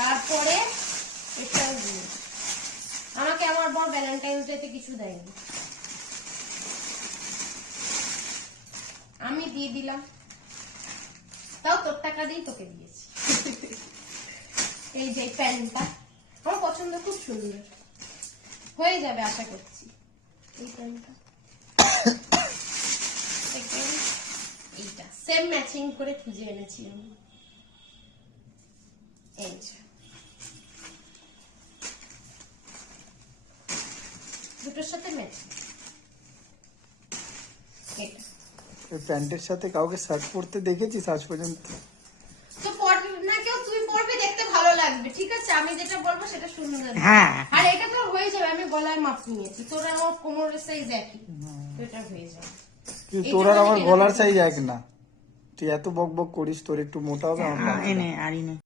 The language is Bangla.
তারপরে এটাও দিয়ে আমাকে আমার বর ভ্যালেন্টাইন্স ডেতে কিছু দেয়নি, আমি দিয়ে দিলাম, তাও তোর টাকা দিয়ে তোকে দিয়েছি। এই যে প্যান্টটা আমার পছন্দ, খুব সুন্দর হয়ে যাবে আশা করছি। এই প্যান্টটা এইটা সেম ম্যাচিং করে খুঁজে এনেছি আমি। এই যে দুটোর সাথে ম্যাচিং। এটা এই প্যান্টের সাথে কাউকে শার্ট পরতে দেখেছিস আজ পর্যন্ত? তো পরবে না কেউ, তুই পরবি, দেখতে ভালো লাগবে, ঠিক আছে? আমি যেটা বলবো সেটা শুনবে। হ্যাঁ। আর এটা তো হয়ে যাবে, আমি গলায় মাপ নিয়েছি, তোর আমার কোমরের সাইজ একই, তো এটা হয়ে যাবে। তোর আর আমার গলার সাইজ এক না, তুই এত বক বক করিস, তোর একটু মোটা হবে আমার।